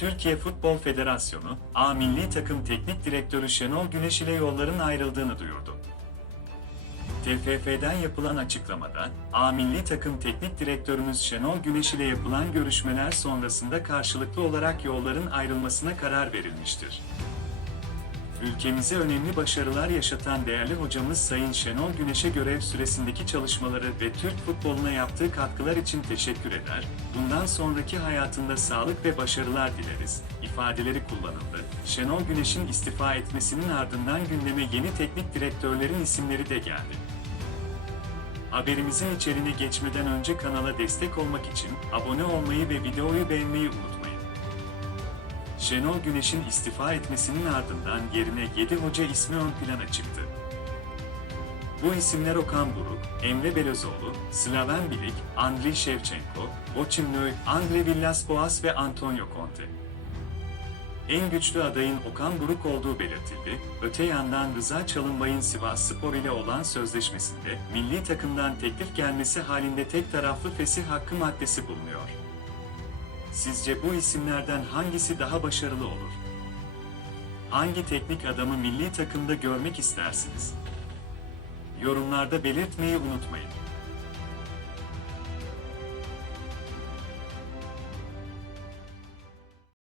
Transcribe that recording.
Türkiye Futbol Federasyonu, A Milli Takım Teknik Direktörü Şenol Güneş ile yolların ayrıldığını duyurdu. TFF'den yapılan açıklamada, A Milli Takım Teknik Direktörümüz Şenol Güneş ile yapılan görüşmeler sonrasında karşılıklı olarak yolların ayrılmasına karar verilmiştir. Ülkemize önemli başarılar yaşatan değerli hocamız Sayın Şenol Güneş'e görev süresindeki çalışmaları ve Türk futboluna yaptığı katkılar için teşekkür eder, bundan sonraki hayatında sağlık ve başarılar dileriz, ifadeleri kullanıldı. Şenol Güneş'in istifa etmesinin ardından gündeme yeni teknik direktörlerin isimleri de geldi. Haberimizin içeriğine geçmeden önce kanala destek olmak için abone olmayı ve videoyu beğenmeyi unutmayın. Şenol Güneş'in istifa etmesinin ardından yerine 7 hoca ismi ön plana çıktı. Bu isimler Okan Buruk, Emre Belözoğlu, Slaven Bilic, Andriy Shevchenko, Boçin Nöy, Andre Villas-Boas ve Antonio Conte. En güçlü adayın Okan Buruk olduğu belirtildi. Öte yandan Rıza Çalınbay'ın Sivas Spor ile olan sözleşmesinde milli takımdan teklif gelmesi halinde tek taraflı fesih hakkı maddesi bulunuyor. Sizce bu isimlerden hangisi daha başarılı olur? Hangi teknik adamı milli takımda görmek istersiniz? Yorumlarda belirtmeyi unutmayın.